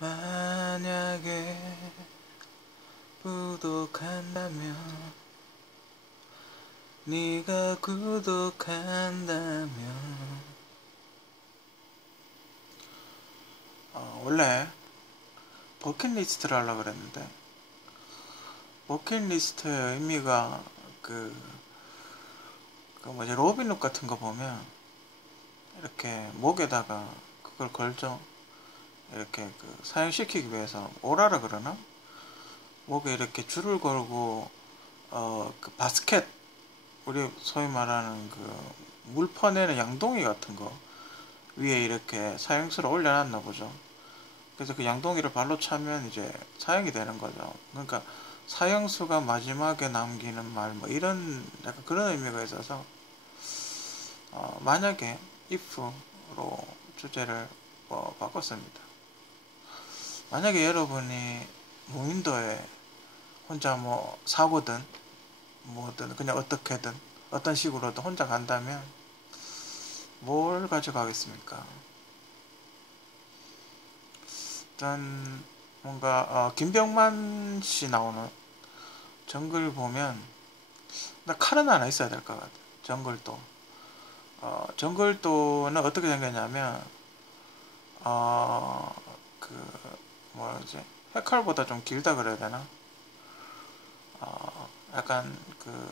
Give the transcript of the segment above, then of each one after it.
만약에 구독한다면 네가 구독한다면. 어, 원래 버킷리스트를 하려고 그랬는데 버킷리스트의 의미가 그, 그 뭐지 로빈룩 같은 거 보면 이렇게 목에다가 그걸 걸죠 이렇게 그 사용시키기 위해서 오라라 그러나 목에 이렇게 줄을 걸고 어 그 바스켓 우리 소위 말하는 그 물 퍼내는 양동이 같은 거 위에 이렇게 사용수를 올려놨나 보죠. 그래서 그 양동이를 발로 차면 이제 사용이 되는 거죠. 그러니까 사형수가 마지막에 남기는 말 뭐 이런 약간 그런 의미가 있어서 어 만약에 if로 주제를 뭐 바꿨습니다. 만약에 여러분이 무인도에 혼자 뭐 사고든 뭐든 그냥 어떻게든 어떤 식으로든 혼자 간다면 뭘 가져가겠습니까? 일단 뭔가 어, 김병만 씨 나오는 정글 보면 나 칼은 하나 있어야 될 것 같아. 정글도. 어, 정글도는 어떻게 생겼냐면 어, 그 뭐지 해칼보다 좀 길다 그래야 되나? 어, 약간 그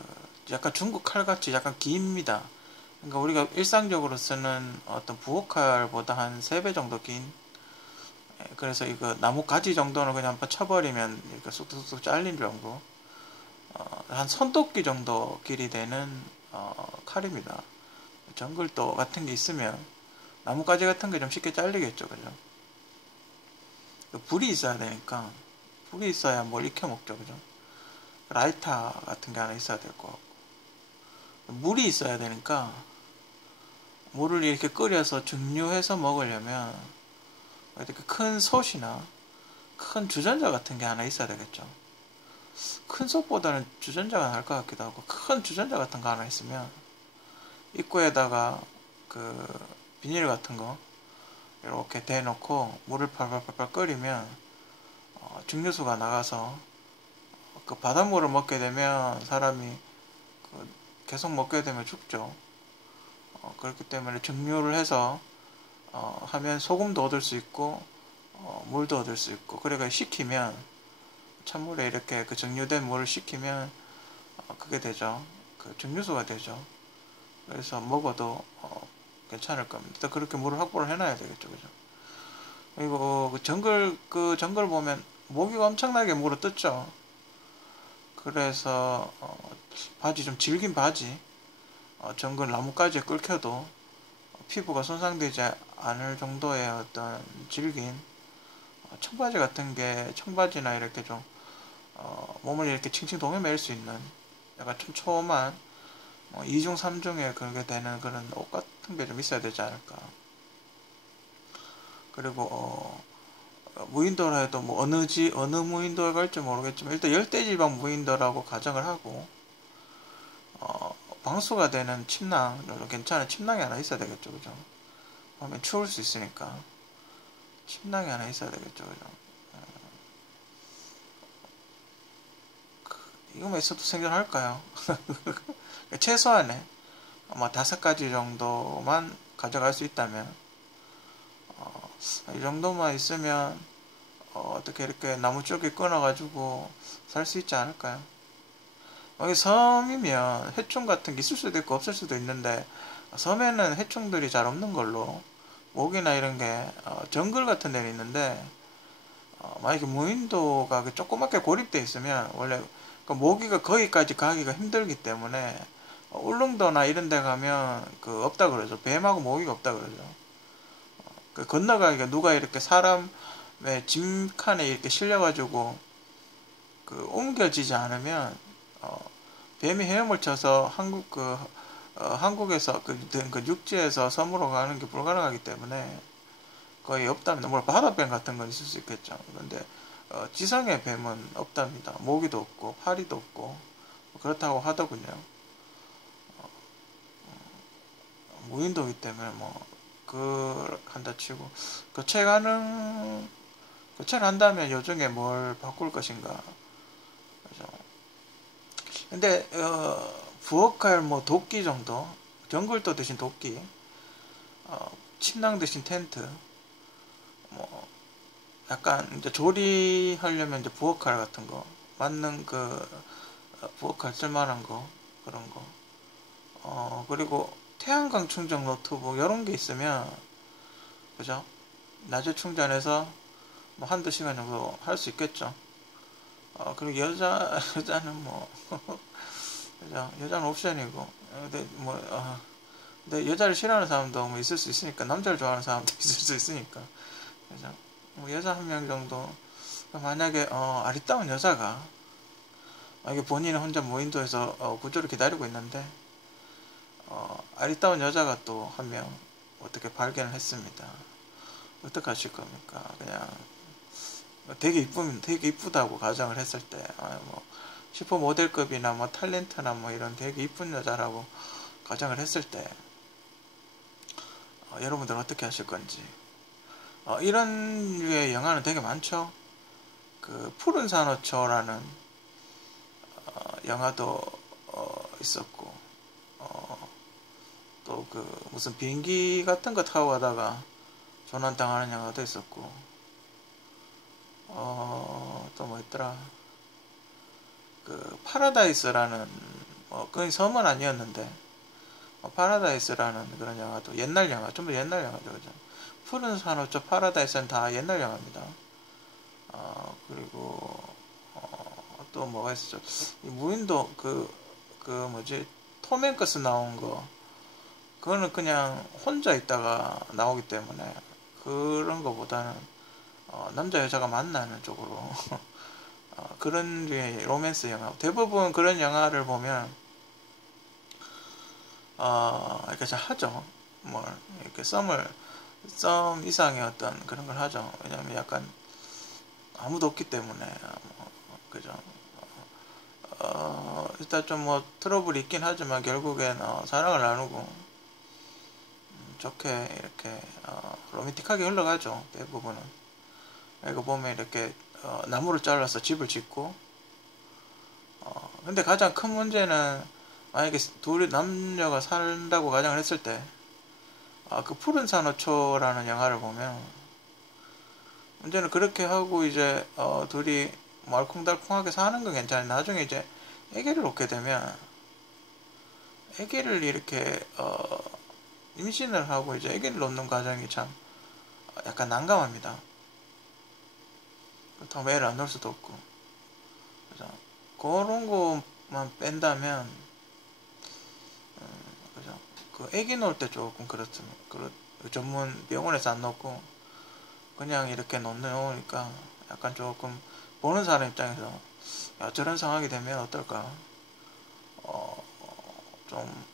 약간 중국 칼같이 약간 깁니다. 그러니까 우리가 일상적으로 쓰는 어떤 부엌칼보다 한 3배 정도 긴 예, 그래서 이거 나무 가지 정도는 그냥 한번 쳐버리면 이렇게 쑥쑥쑥 잘린 정도 어, 한 손톱기 정도 길이 되는 어, 칼입니다. 정글도 같은 게 있으면 나뭇가지 같은 게 좀 쉽게 잘리겠죠, 그죠? 불이 있어야 되니까 불이 있어야 뭘 익혀 먹죠 그죠? 라이터 같은 게 하나 있어야 될 것 같고. 물이 있어야 되니까 물을 이렇게 끓여서 증류해서 먹으려면 이렇게 큰 솥이나 큰 주전자 같은 게 하나 있어야 되겠죠. 큰 솥보다는 주전자가 나을 것 같기도 하고 큰 주전자 같은 거 하나 있으면 입구에다가 그 비닐 같은 거 이렇게 대놓고 물을 팔팔팔팔 끓이면 어, 증류수가 나가서 그 바닷물을 먹게 되면 사람이 그 계속 먹게 되면 죽죠. 어, 그렇기 때문에 증류를 해서 어, 하면 소금도 얻을 수 있고 어, 물도 얻을 수 있고 그래가 식히면 찬물에 이렇게 그 증류된 물을 식히면 어, 그게 되죠. 그 증류수가 되죠. 그래서 먹어도 어, 괜찮을 겁니다. 그렇게 물을 확보를 해놔야 되겠죠, 그죠? 그리고 그 정글 그 정글 보면 모기가 엄청나게 물어 뜯죠. 그래서 어, 바지 좀 질긴 바지, 어, 정글 나뭇가지에 끓여도 피부가 손상되지 않을 정도의 어떤 질긴 어, 청바지 같은 게 청바지나 이렇게 좀 어, 몸을 이렇게 칭칭 동여 맬 수 있는 약간 촘촘한 뭐 2중 3중에 그렇게 되는 그런 옷 같은 게 좀 있어야 되지 않을까. 그리고 어, 무인도라 해도 뭐 어느 지 어느 무인도에 갈지 모르겠지만 일단 열대지방 무인도라고 가정을 하고 어, 방수가 되는 침낭 괜찮은 침낭이 하나 있어야 되겠죠, 그죠? 하면 추울 수 있으니까 침낭이 하나 있어야 되겠죠, 그죠? 어, 그, 이거만 있어도 생존할까요? 최소한의 뭐 다섯 가지 정도만 가져갈 수 있다면 어, 이 정도만 있으면 어, 떻게 이렇게 나무 쪽에 끊어가지고 살 수 있지 않을까요? 여기 섬이면 해충 같은 게 있을 수도 있고 없을 수도 있는데 섬에는 해충들이 잘 없는 걸로 모기나 이런 게 어, 정글 같은 데는 있는데 어, 만약에 무인도가 그 조그맣게 고립돼 있으면 원래 그 모기가 거기까지 가기가 힘들기 때문에 울릉도나 이런 데 가면 그 없다 그러죠. 뱀하고 모기가 없다 그러죠. 그 건너가기가 누가 이렇게 사람의 짐칸에 이렇게 실려가지고 그 옮겨지지 않으면 어, 뱀이 헤엄을 쳐서 한국 그 어, 한국에서 그, 그 육지에서 섬으로 가는 게 불가능하기 때문에 거의 없답니다. 물론 바다뱀 같은 건 있을 수 있겠죠. 그런데 어, 지상의 뱀은 없답니다. 모기도 없고 파리도 없고 그렇다고 하더군요. 무인도기 때문에 뭐 그 한다 치고 교체 가능한 교체를 한다면 요중에 뭘 바꿀 것인가. 그죠. 근데, 어, 부엌할 뭐 도끼 정도, 정글도 대신 도끼, 어, 침낭 대신 텐트, 뭐, 약간 이제 조리하려면 이제 부엌칼 같은 거, 맞는 그, 어, 부엌칼 쓸만한 거, 그런 거. 어, 그리고 태양광 충전 노트북, 이런 게 있으면, 그죠? 낮에 충전해서 뭐 한두 시간 정도 할 수 있겠죠. 어, 그리고 여자, 여자는 뭐, 그죠? 여자는 옵션이고, 근데 뭐, 어, 근데 여자를 싫어하는 사람도 뭐 있을 수 있으니까, 남자를 좋아하는 사람도 있을 수 있으니까, 그죠? 뭐 여자 한 명 정도, 만약에, 어, 아리따운 여자가, 이게 본인은 혼자 무인도에서 어, 구조를 기다리고 있는데, 어, 아리따운 여자가 또 한 명 어떻게 발견을 했습니다. 어떻게 하실 겁니까? 그냥 되게 이쁘면 되게 이쁘다고 가정을 했을 때, 아, 뭐 슈퍼 모델급이나 뭐 탤런트나 뭐 이런 되게 이쁜 여자라고 가정을 했을 때, 어, 여러분들 어떻게 하실 건지. 어, 이런 류의 영화는 되게 많죠. 그 푸른 산호초라는 어, 영화도 어, 있었고, 어, 또 그 무슨 비행기 같은 거 타고 가다가 조난당하는 영화도 있었고, 어, 또 뭐 있더라. 그, 파라다이스라는, 뭐, 그건 섬은 아니었는데, 어, 파라다이스라는 그런 영화도 옛날 영화, 좀 더 옛날 영화죠, 그죠? 푸른 산호초 파라다이스는 다 옛날 영화입니다. 어, 그리고, 어, 또 뭐가 있었죠? 무인도, 그, 그 뭐지, 톰 행크스 나온 거, 그거는 그냥 혼자 있다가 나오기 때문에, 그런 거보다는, 어, 남자 여자가 만나는 쪽으로. 어, 그런 류의 로맨스 영화. 대부분 그런 영화를 보면 어, 이렇게 잘 하죠. 뭐 이렇게 썸을 썸 이상의 어떤 그런 걸 하죠. 왜냐면 약간 아무도 없기 때문에 뭐, 그죠. 어, 일단 좀 뭐 트러블이 있긴 하지만 결국엔 어, 사랑을 나누고 음, 좋게 이렇게 어, 로맨틱하게 흘러가죠 대부분은 이거 보면 이렇게 어, 나무를 잘라서 집을 짓고 어, 근데 가장 큰 문제는 만약에 둘이 남녀가 산다고 가정을 했을 때 아, 그 푸른 산호초라는 영화를 보면 문제는 그렇게 하고 이제 어, 둘이 말콩달콩하게 사는 건 괜찮아요. 나중에 이제 애기를 놓게 되면 애기를 이렇게 어, 임신을 하고 이제 애기를 놓는 과정이 참 약간 난감합니다. 그렇다고 매일 안 넣을 수도 없고. 그죠 그런 거만 뺀다면 음, 그죠 그 애기 넣을 때 조금 그렇습니다. 그 전문 병원에서 안 넣고 그냥 이렇게 넣으니까 약간 조금 보는 사람 입장에서 야, 저런 상황이 되면 어떨까? 어, 좀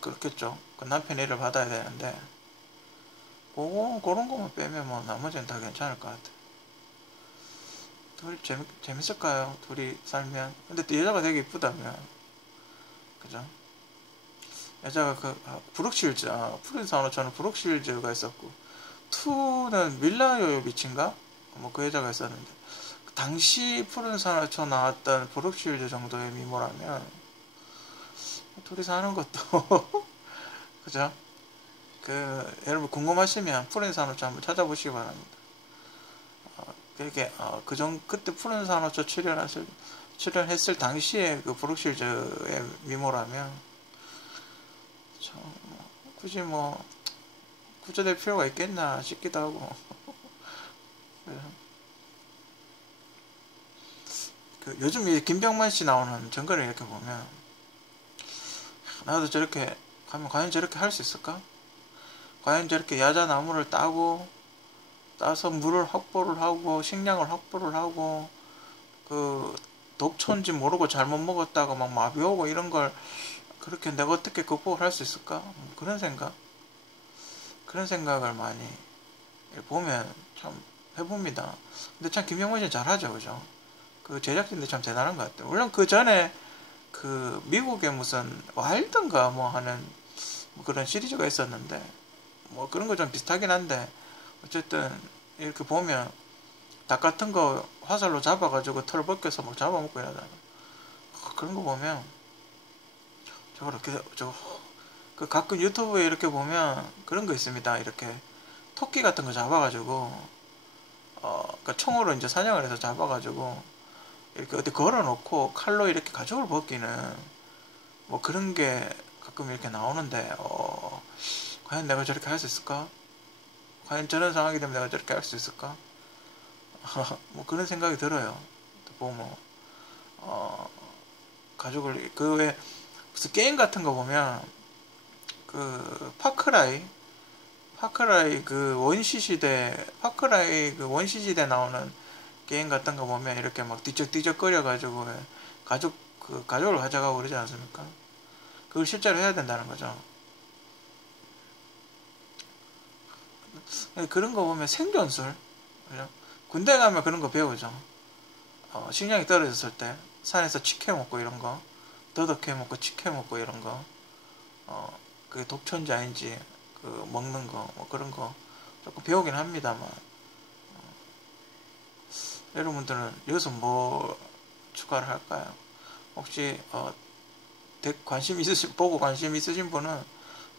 그렇겠죠 그 남편 애를 받아야 되는데 그거, 그런 거만 빼면 뭐 나머지는 다 괜찮을 것 같아 둘 재밌, 재밌을까요? 둘이 살면. 근데 또 여자가 되게 이쁘다면. 그죠? 여자가 그, 아, 브룩실즈, 아, 푸른 산호 저는 브룩실즈가 있었고, 투는 밀라 요요비치인가? 뭐 그 여자가 있었는데, 그 당시 푸른 산호초 나왔던 브룩실즈 정도의 미모라면, 둘이 사는 것도, 그죠? 그, 여러분 궁금하시면 푸른 산호초 한번 찾아보시기 바랍니다. 그렇게 어, 그전 그때 푸른 산호초 출연했을 출연했을 당시에 그 브룩실즈의 미모라면 참 뭐, 굳이 뭐 구조될 필요가 있겠나 싶기도 하고 그 요즘 이 김병만 씨 나오는 정글을 이렇게 보면 나도 저렇게 가면 과연 저렇게 할 수 있을까? 과연 저렇게 야자 나무를 따고 따서 물을 확보를 하고 식량을 확보를 하고 그 독초인지 모르고 잘못 먹었다가 막 마비 오고 이런 걸 그렇게 내가 어떻게 극복을 할 수 있을까? 뭐 그런 생각. 그런 생각을 많이 보면 참 해봅니다. 근데 참 김영만 씨 잘하죠 그죠? 그 제작진들 참 대단한 것 같아요. 물론 그 전에 그 미국의 무슨 와일드인가 뭐 하는 뭐 그런 시리즈가 있었는데 뭐 그런 거 좀 비슷하긴 한데 어쨌든 이렇게 보면 닭 같은 거 화살로 잡아가지고 털 벗겨서 막 잡아먹고 이러잖아. 그런 거 보면 저거 이렇게 저거 그 가끔 유튜브에 이렇게 보면 그런 거 있습니다. 이렇게 토끼 같은 거 잡아가지고 어 그러니까 총으로 이제 사냥을 해서 잡아가지고 이렇게 어디 걸어놓고 칼로 이렇게 가죽을 벗기는 뭐 그런 게 가끔 이렇게 나오는데 어 과연 내가 저렇게 할 수 있을까? 과연 저런 상황이 되면 내가 저렇게 할 수 있을까? 뭐 그런 생각이 들어요. 보면 어 가죽을 그왜 무슨 게임 같은 거 보면 그 파크라이 파크라이 그 원시 시대 파크라이 그 원시 시대 나오는 게임 같은 거 보면 이렇게 막 뒤적뒤적거려 가지고 가죽 그 가죽을 가져가고 그러지 않습니까? 그걸 실제로 해야 된다는 거죠. 그런 거 보면 생존술 그죠? 군대 가면 그런 거 배우죠. 어, 식량이 떨어졌을 때 산에서 치켜 먹고 이런 거 더덕해 먹고 치켜 먹고 이런 거 어, 그게 독천지 아닌지 그 먹는 거 뭐 그런 거 조금 배우긴 합니다만 어, 여러분들은 여기서 뭐 추가를 할까요? 혹시 어, 관심 있으신 보고 관심 있으신 분은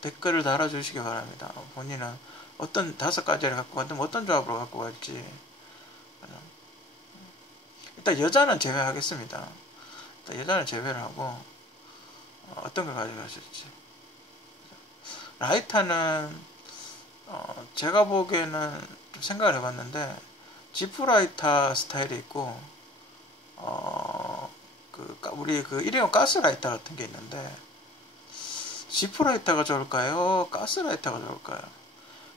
댓글을 달아주시기 바랍니다. 본인은 어떤 다섯 가지를 갖고 간다면 어떤 조합으로 갖고 갈지 일단 여자는 제외하겠습니다. 일단 여자는 제외를 하고 어떤 걸 가져가실지 라이터는 어, 제가 보기에는 좀 생각을 해봤는데 지프라이터 스타일이 있고 어, 그 우리 그 일회용 가스라이터 같은 게 있는데 지프라이터가 좋을까요? 가스라이터가 좋을까요?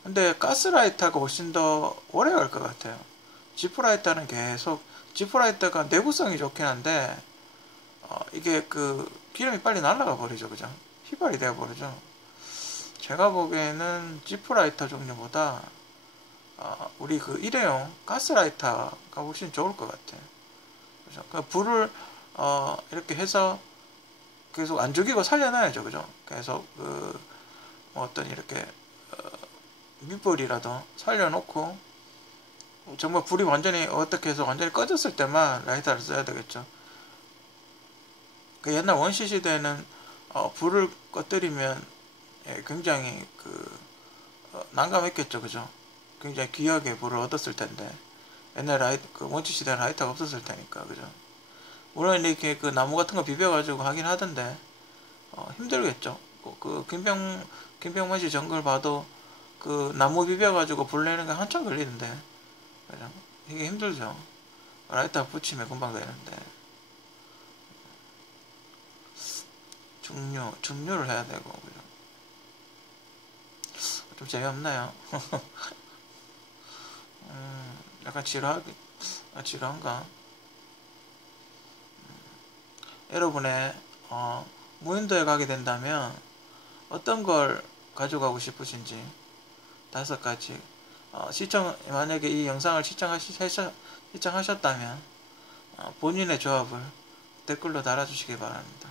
근데 가스라이터가 훨씬 더 오래 갈 것 같아요. 지프라이터는 계속 지프라이터가 내구성이 좋긴 한데 어, 이게 그 기름이 빨리 날아가 버리죠, 그죠? 휘발이 되어 버리죠. 제가 보기에는 지프라이터 종류보다 어, 우리 그 일회용 가스라이터가 훨씬 좋을 것 같아요. 그죠? 그 불을 어, 이렇게 해서 계속 안 죽이고 살려놔야죠, 그죠? 계속 그뭐 어떤 이렇게 어, 밑불이라도 살려놓고 정말 불이 완전히 어떻게 해서 완전히 꺼졌을 때만 라이터를 써야 되겠죠. 그 옛날 원시 시대에는 어, 불을 꺼뜨리면 예, 굉장히 그 어, 난감했겠죠, 그죠? 굉장히 귀하게 불을 얻었을 텐데 옛날 라이 그 원시 시대 라이터가 없었을 테니까, 그죠? 물론 이렇게 그 나무 같은 거 비벼가지고 하긴 하던데 어, 힘들겠죠. 그, 그 김병 김병만 씨 정글 봐도 그 나무 비벼가지고 불 내는 게 한참 걸리는데, 그죠? 이게 힘들죠. 라이터 붙이면 금방 되는데. 중류, 중류를 해야 되고, 그죠? 좀 재미없나요? 음, 약간 지루하게, 아, 지루한가? 음, 여러분의, 어, 무인도에 가게 된다면, 어떤 걸 가져가고 싶으신지, 다섯 가지, 어, 시청, 만약에 이 영상을 시청하시, 시청하셨다면, 어, 본인의 조합을 댓글로 달아주시기 바랍니다.